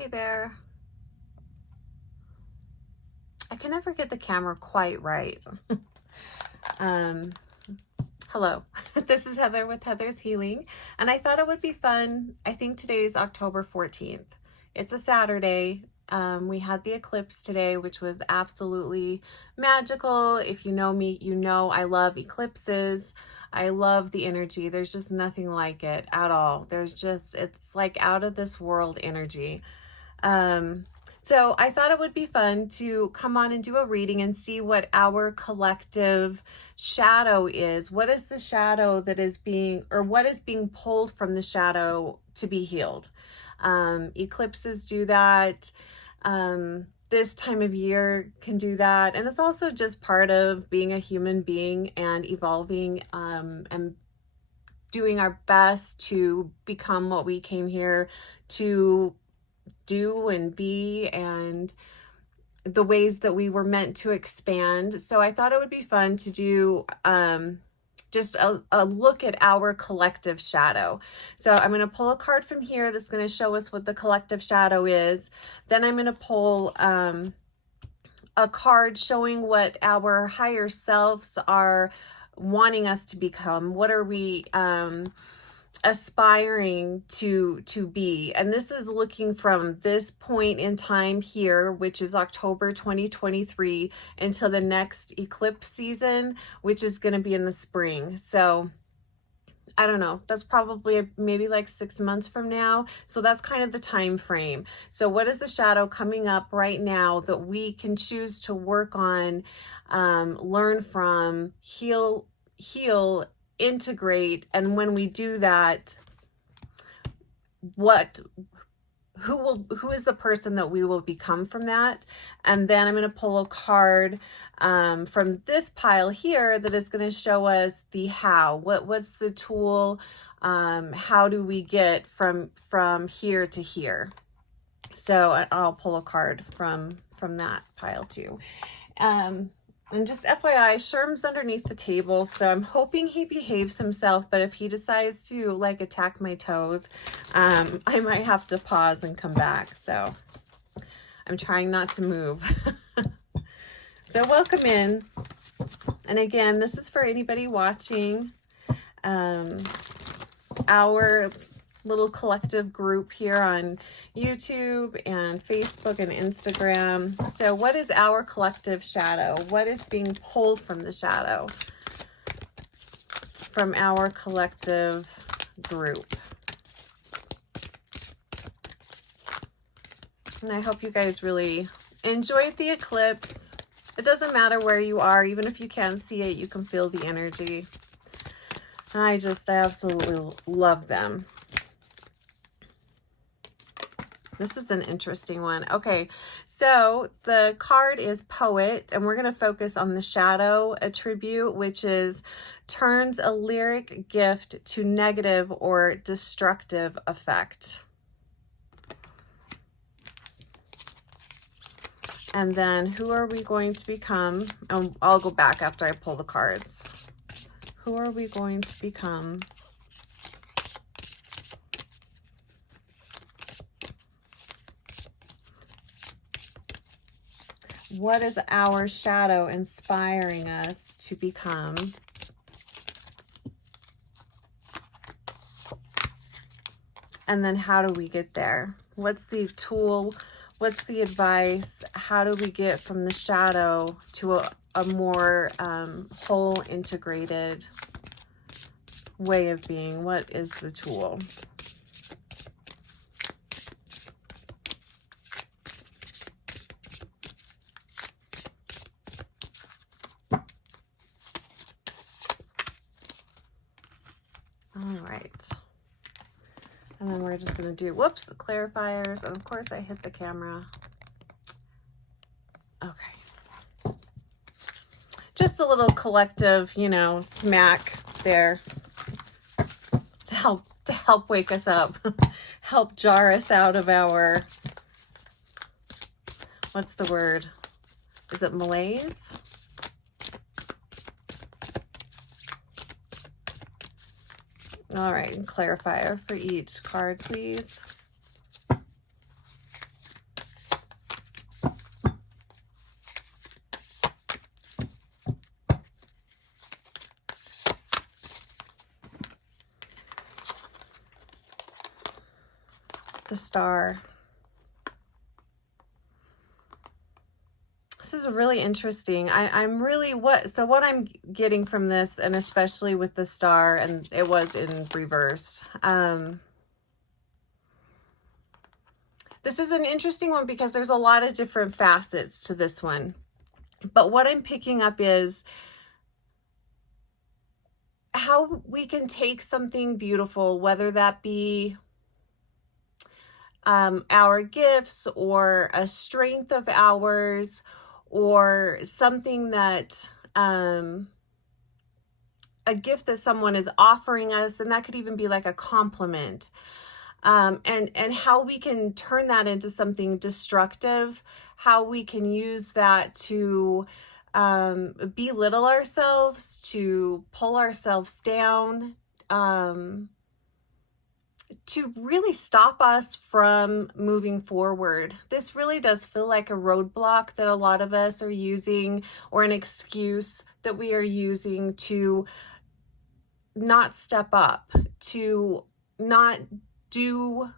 Hey there. I can never get the camera quite right. um, hello, this is Heather with Heather's Healing, and I thought it would be fun. I think today is October 14th. It's a Saturday. We had the eclipse today, which was absolutely magical. If you know me, you know I love eclipses. I love the energy. There's just nothing like it at all. It's like out of this world energy. So I thought it would be fun to come on and do a reading and see what our collective shadow is. What is the shadow that is being, or what is being pulled from the shadow to be healed? Eclipses do that. This time of year can do that. And it's also just part of being a human being and evolving, and doing our best to become what we came here to do and be, and the ways that we were meant to expand. So I thought it would be fun to do just a look at our collective shadow. So I'm going to pull a card from here that's going to show us what the collective shadow is. Then I'm going to pull a card showing what our higher selves are wanting us to become. What are we aspiring to be? And this is looking from this point in time here, which is October 2023, until the next eclipse season, which is going to be in the spring. So I don't know, that's probably maybe like 6 months from now. So that's kind of the time frame. So what is the shadow coming up right now that we can choose to work on, learn from, heal, integrate? And when we do that, who is the person that we will become from that? And then I'm going to pull a card from this pile here that is going to show us the how. What's the tool? How do we get from here to here? So I'll pull a card from that pile too. And just FYI, Sherm's underneath the table, so I'm hoping he behaves himself, but if he decides to like attack my toes, I might have to pause and come back. So I'm trying not to move. So welcome in. And again, this is for anybody watching our little collective group here on YouTube and Facebook and Instagram. So what is our collective shadow? What is being pulled from the shadow from our collective group? And I hope you guys really enjoyed the eclipse. It doesn't matter where you are. Even if you can't see it, you can feel the energy. I absolutely love them. This is an interesting one. Okay, so the card is Poet, and we're going to focus on the shadow attribute, which is turns a lyric gift to negative or destructive effect. And then who are we going to become? And I'll go back after I pull the cards. Who are we going to become? What is our shadow inspiring us to become? And then how do we get there? What's the tool? What's the advice? How do we get from the shadow to a more whole, integrated way of being? What is the tool? All right. And then we're just going to do, whoops, the clarifiers. And of course I hit the camera. Okay. Just a little collective, smack there to help wake us up, help jar us out of our, what's the word? Is it malaise? All right, clarifier for each card, please. the star. This is really interesting. I'm really, what I'm getting from this, and especially with the star, and it was in reverse. This is an interesting one because there's a lot of different facets to this one. But what I'm picking up is how we can take something beautiful, whether that be our gifts or a strength of ours, or something that a gift that someone is offering us, and that could even be like a compliment, and how we can turn that into something destructive, how we can use that to belittle ourselves, to pull ourselves down, to really stop us from moving forward. This really does feel like a roadblock that a lot of us are using, or an excuse that we are using to not step up, to not do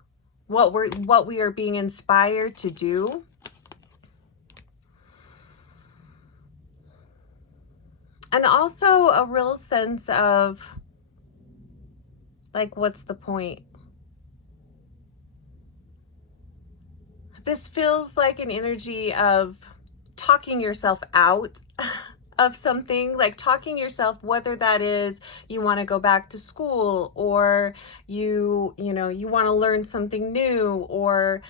what we are being inspired to do. And also a real sense of like, what's the point? This feels like an energy of talking yourself out of something, like talking yourself, whether that is you want to go back to school, or you want to learn something new, or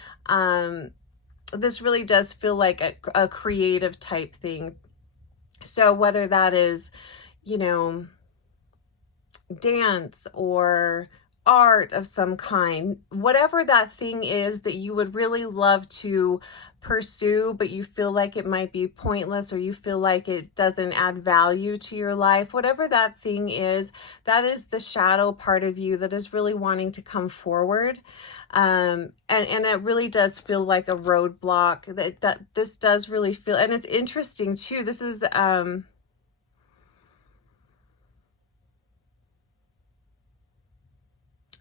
this really does feel like a creative type thing. So whether that is, dance or art of some kind, whatever that thing is that you would really love to pursue, but you feel like it might be pointless, or you feel like it doesn't add value to your life, whatever that thing is, that is the shadow part of you that is really wanting to come forward. And it really does feel like a roadblock. This does really feel, and it's interesting too, this is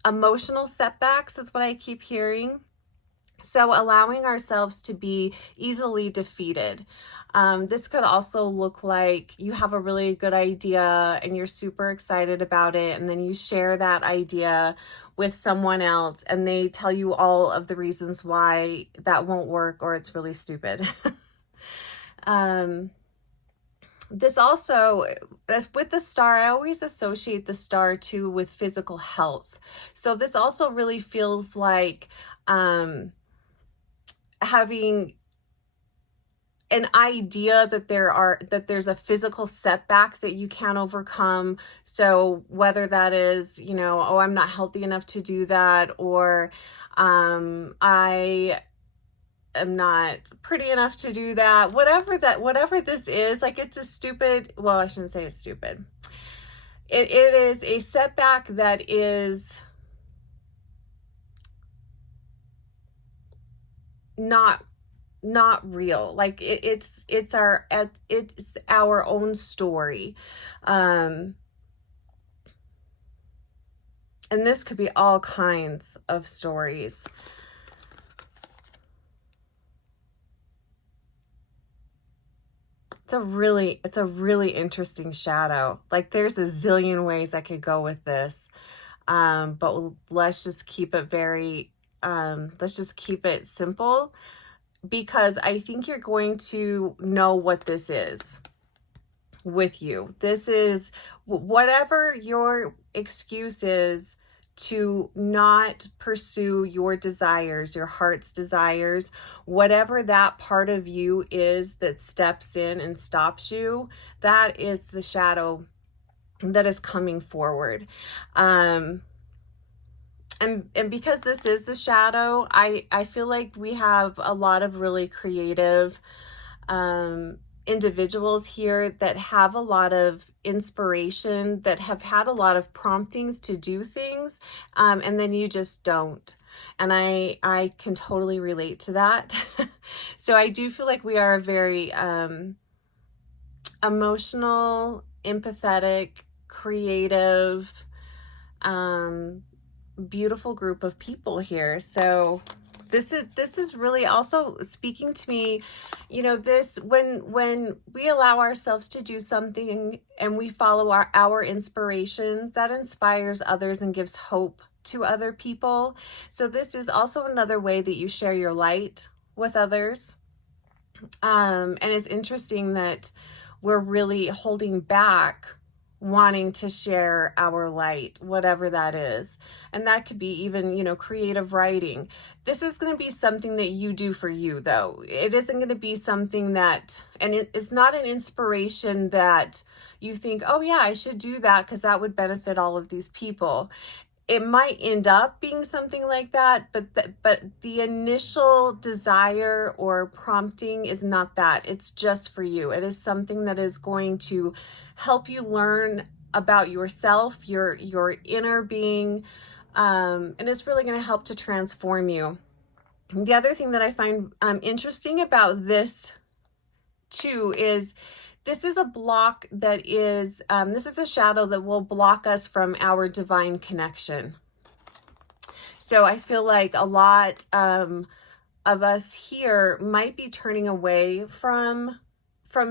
emotional setbacks is what I keep hearing. So allowing ourselves to be easily defeated. This could also look like you have a really good idea and you're super excited about it, and then you share that idea with someone else and they tell you all of the reasons why that won't work, or it's really stupid. This also, as with the star, I always associate the star too with physical health. So this also really feels like having an idea that there's a physical setback that you can't overcome. So whether that is, oh, I'm not healthy enough to do that, or I am not pretty enough to do that, whatever this is, like, it's a stupid, well, I shouldn't say it's stupid. It is a setback that is not real. Like it's our own story. And this could be all kinds of stories. It's a really interesting shadow. Like, there's a zillion ways I could go with this. But let's just keep it let's just keep it simple, because I think you're going to know what this is with you. This is whatever your excuse is to not pursue your desires, your heart's desires, whatever that part of you is that steps in and stops you, that is the shadow that is coming forward. And because this is the shadow, I feel like we have a lot of really creative individuals here that have a lot of inspiration, that have had a lot of promptings to do things, and then you just don't. And I can totally relate to that. So I do feel like we are a very emotional, empathetic, creative, beautiful group of people here. So this is really also speaking to me, you know, this when we allow ourselves to do something and we follow our inspirations, that inspires others and gives hope to other people. So this is also another way that you share your light with others. And it's interesting that we're really holding back wanting to share our light, whatever that is. And that could be even, you know, creative writing. This is going to be something that you do for you, though. It isn't going to be something that, and it is not an inspiration that you think, oh yeah, I should do that because that would benefit all of these people. It might end up being something like that, but the initial desire or prompting is not that. It's just for you. It is something that is going to help you learn about yourself, your inner being, and it's really going to help to transform you. The other thing that I find interesting about this too is this is a block that is, this is a shadow that will block us from our divine connection. So I feel like a lot of us here might be turning away from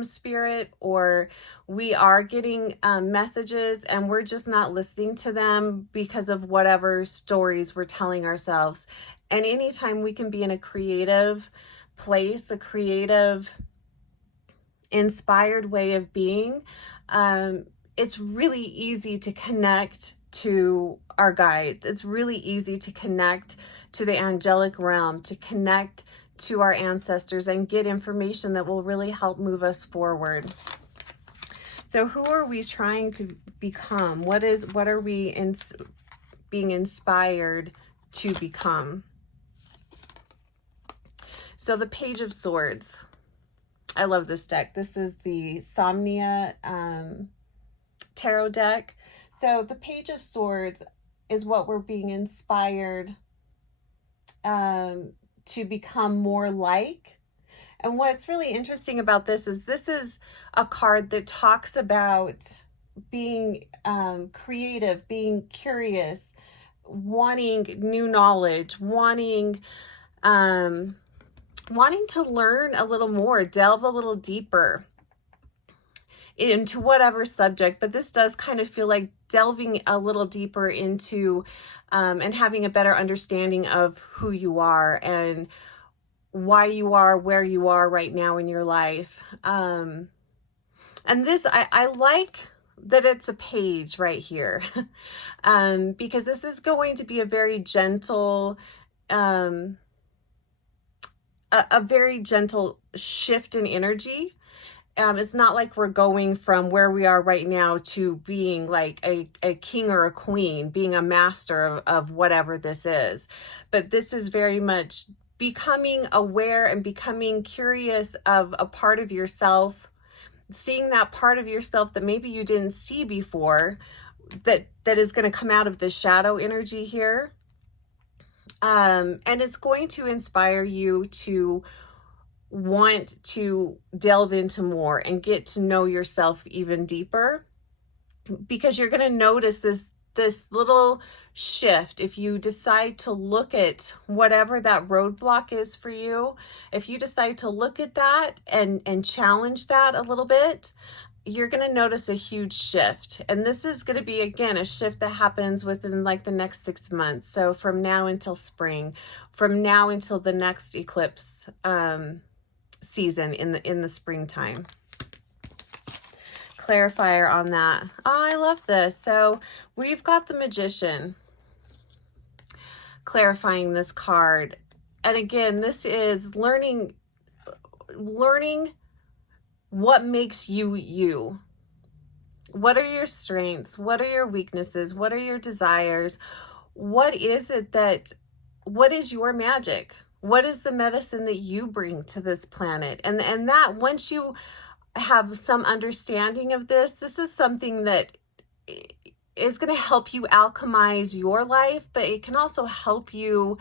spirit, or we are getting messages and we're just not listening to them because of whatever stories we're telling ourselves. And anytime we can be in a creative place, a creative, inspired way of being, it's really easy to connect to our guides. It's really easy to connect to the angelic realm, to connect to our ancestors and get information that will really help move us forward. So who are we trying to become? What are we being inspired to become? So the Page of Swords. I love this deck. This is the Somnia tarot deck. So the Page of Swords is what we're being inspired to become more like. And what's really interesting about this is a card that talks about being creative, being curious, wanting new knowledge, wanting to learn a little more, delve a little deeper into whatever subject. But this does kind of feel like delving a little deeper into and having a better understanding of who you are and why you are where you are right now in your life. And this, I like that it's a page right here because this is going to be a very gentle, a very gentle shift in energy. It's not like we're going from where we are right now to being like a king or a queen, being a master of whatever this is. But this is very much becoming aware and becoming curious of a part of yourself, seeing that part of yourself that maybe you didn't see before, that is going to come out of the shadow energy here. And it's going to inspire you to want to delve into more and get to know yourself even deeper, because you're going to notice this little shift. If you decide to look at whatever that roadblock is for you, if you decide to look at that and challenge that a little bit, you're going to notice a huge shift. And this is going to be, again, a shift that happens within like the next 6 months. So from now until spring, from now until the next eclipse season in the springtime. Clarifier on that. Oh, I love this. So we've got the Magician clarifying this card. And again, this is learning what makes you you. What are your strengths? What are your weaknesses? What are your desires? What is your magic? What is the medicine that you bring to this planet? And that once you have some understanding of this is something that is going to help you alchemize your life, but it can also help you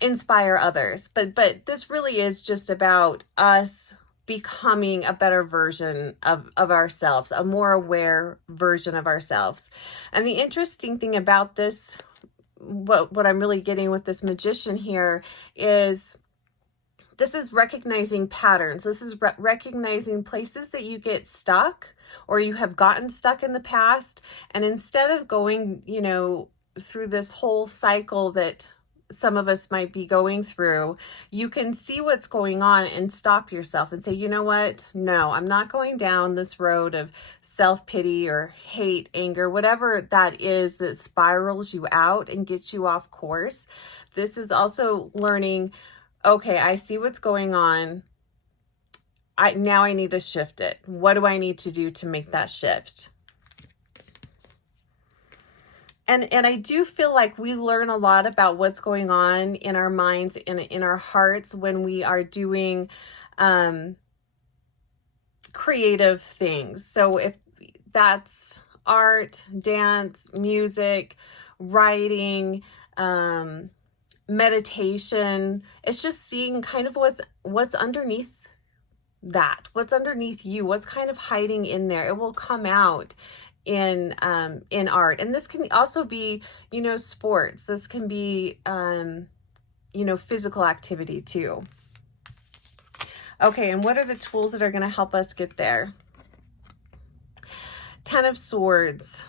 inspire others. But this really is just about us becoming a better version of ourselves, a more aware version of ourselves. And the interesting thing about this, what I'm really getting with this magician here is this is recognizing patterns. This is recognizing places that you get stuck or you have gotten stuck in the past. And instead of going, you know, through this whole cycle that some of us might be going through, you can see what's going on and stop yourself and say, you know what? No, I'm not going down this road of self-pity or hate, anger, whatever that is that spirals you out and gets you off course. This is also learning, okay, I see what's going on. Now I need to shift it. What do I need to do to make that shift? And I do feel like we learn a lot about what's going on in our minds, in our hearts, when we are doing creative things. So if that's art, dance, music, writing, meditation, it's just seeing kind of what's underneath that, what's underneath you, what's kind of hiding in there. It will come out in art. And this can also be, you know, sports. This can be, you know, physical activity too. Okay, and what are the tools that are going to help us get there? 10 of Swords.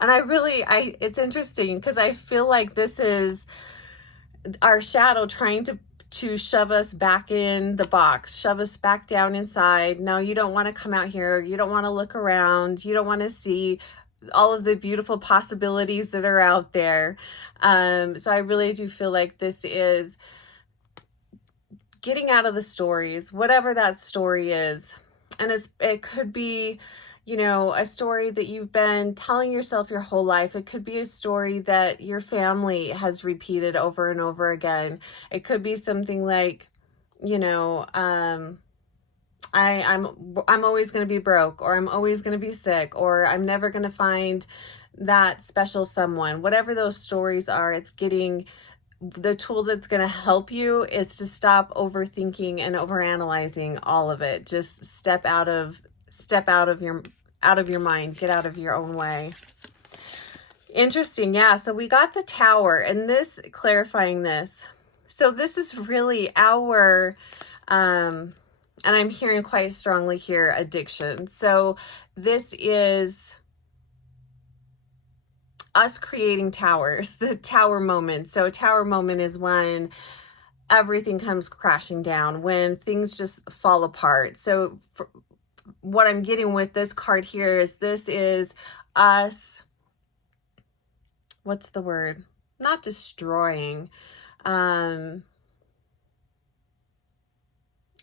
And it's interesting because I feel like this is our shadow trying to shove us back in the box, shove us back down inside. No, you don't want to come out here. You don't want to look around. You don't want to see all of the beautiful possibilities that are out there. So I really do feel like this is getting out of the stories, whatever that story is. And it could be, you know, a story that you've been telling yourself your whole life. It could be a story that your family has repeated over and over again. It could be something like, you know, I'm always going to be broke, or I'm always going to be sick, or I'm never going to find that special someone. Whatever those stories are, it's getting the tool that's going to help you is to stop overthinking and overanalyzing all of it. Just step out of your mind, get out of your own way. Interesting. Yeah. So we got the Tower, and this clarifying this. So this is really our, and I'm hearing quite strongly here, addiction. So this is us creating towers, the tower moment. So a tower moment is when everything comes crashing down, when things just fall apart. So what I'm getting with this card here is this is us, what's the word? Not destroying. I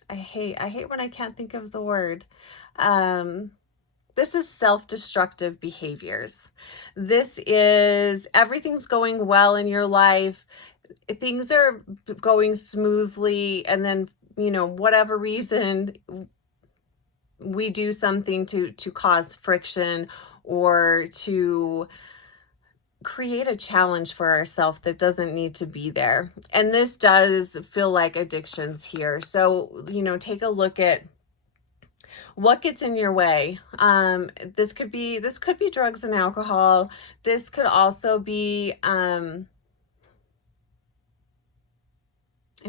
hate when I can't think of the word. This is self-destructive behaviors. This is everything's going well in your life. Things are going smoothly, and then, you know, whatever reason, we do something to cause friction or to create a challenge for ourselves that doesn't need to be there. And this does feel like addictions here. So, you know, take a look at what gets in your way. This could be drugs and alcohol. This could also be, I'm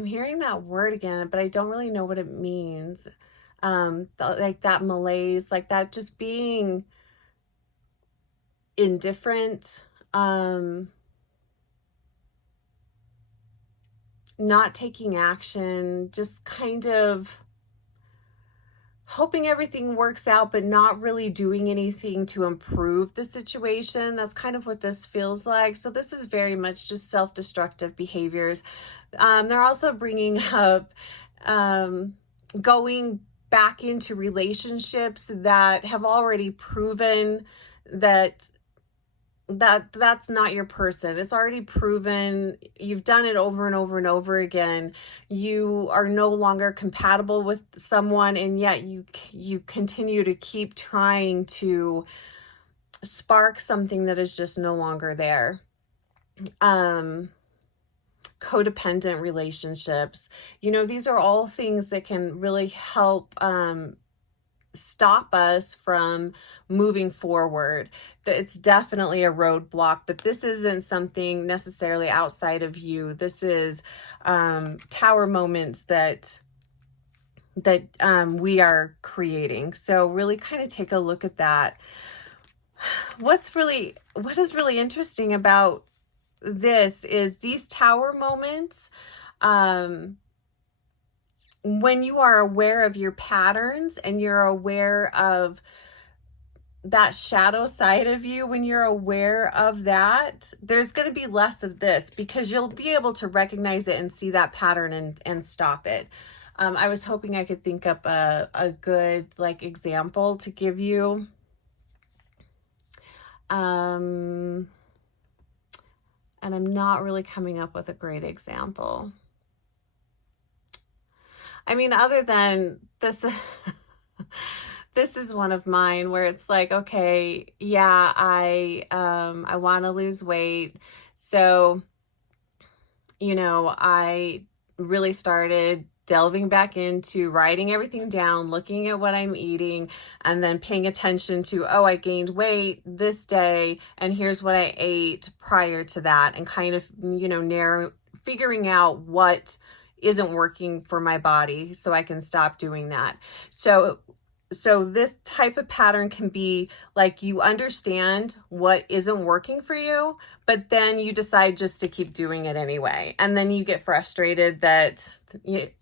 hearing that word again, but I don't really know what it means. Like that malaise, like that just being indifferent, not taking action, just kind of hoping everything works out, but not really doing anything to improve the situation. That's kind of what this feels like. So this is very much just self-destructive behaviors. They're also bringing up going back into relationships that have already proven that that's not your person. It's already proven. You've done it over and over and over again. You are no longer compatible with someone, and yet you continue to keep trying to spark something that is just no longer there. codependent relationships. You know, these are all things that can really help stop us from moving forward. It's definitely a roadblock, but this isn't something necessarily outside of you. This is tower moments that we are creating. So really kind of take a look at that. What is really interesting about this is these tower moments, when you are aware of your patterns and you're aware of that shadow side of you, when you're aware of that, there's going to be less of this, because you'll be able to recognize it and see that pattern and stop it. I was hoping I could think up a good like example to give you. And I'm not really coming up with a great example. I mean, other than this, this is one of mine where it's like, okay, yeah, I want to lose weight. So, you know, I really started delving back into writing everything down, looking at what I'm eating, and then paying attention to, oh, I gained weight this day, and here's what I ate prior to that, and kind of, you know, figuring out what isn't working for my body so I can stop doing that. So this type of pattern can be like, you understand what isn't working for you, but then you decide just to keep doing it anyway. And then you get frustrated that,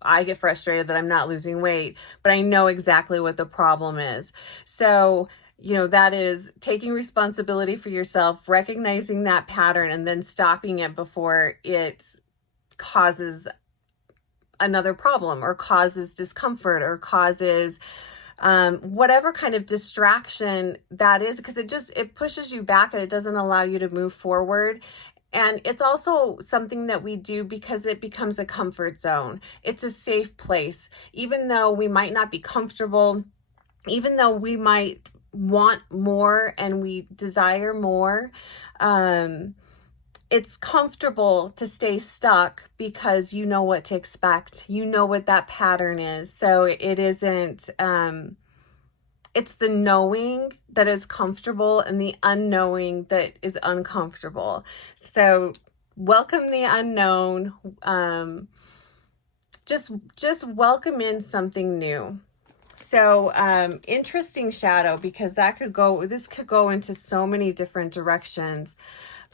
I get frustrated that I'm not losing weight, but I know exactly what the problem is. So, you know, that is taking responsibility for yourself, recognizing that pattern, and then stopping it before it causes another problem or causes discomfort or causes whatever kind of distraction that is, because it pushes you back and it doesn't allow you to move forward. And it's also something that we do because it becomes a comfort zone. It's a safe place. Even though we might not be comfortable, even though we might want more and we desire more, it's comfortable to stay stuck because you know what to expect. You know what that pattern is. So it isn't, it's the knowing that is comfortable and the unknowing that is uncomfortable. So welcome the unknown. Just welcome in something new. So interesting shadow, because this could go into so many different directions.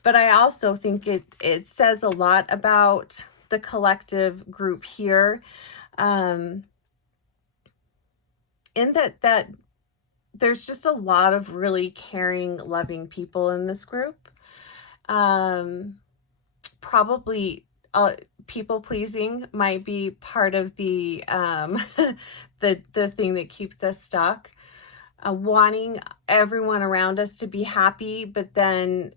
But I also think it says a lot about the collective group here, in that there's just a lot of really caring, loving people in this group. Probably people pleasing might be part of the the thing that keeps us stuck. Wanting everyone around us to be happy, but then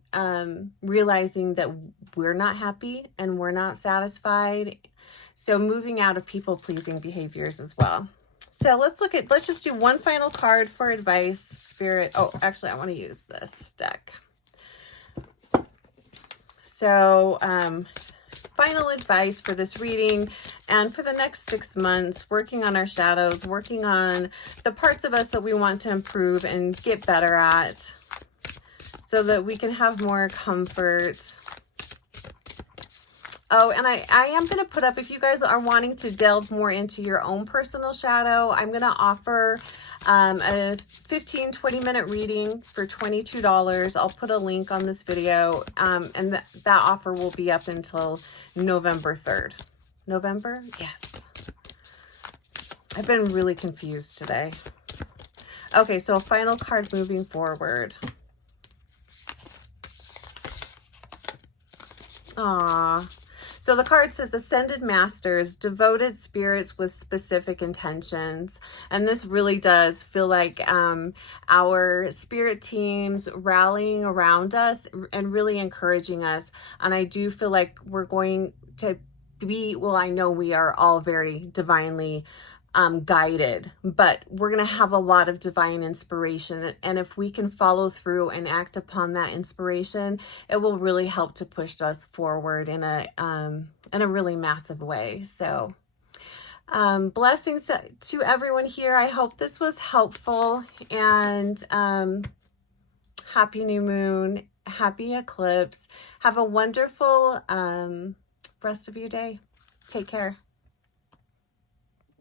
realizing that we're not happy and we're not satisfied. So moving out of people-pleasing behaviors as well. So let's just do one final card for advice, Spirit. Oh, actually, I want to use this deck. So final advice for this reading and for the next 6 months, working on our shadows, working on the parts of us that we want to improve and get better at so that we can have more comfort. Oh, and I am going to put up, if you guys are wanting to delve more into your own personal shadow, I'm going to offer a 15-20 minute reading for $22. I'll put a link on this video, and that offer will be up until November 3rd. November? Yes. I've been really confused today. Okay, so a final card moving forward. Aww. So the card says Ascended Masters, devoted spirits with specific intentions. And this really does feel like our spirit teams rallying around us and really encouraging us. And I do feel like we're going to be, well, I know we are all very divinely guided, but we're going to have a lot of divine inspiration. And if we can follow through and act upon that inspiration, it will really help to push us forward in a really massive way. So blessings to everyone here. I hope this was helpful, and happy new moon, happy eclipse. Have a wonderful rest of your day. Take care.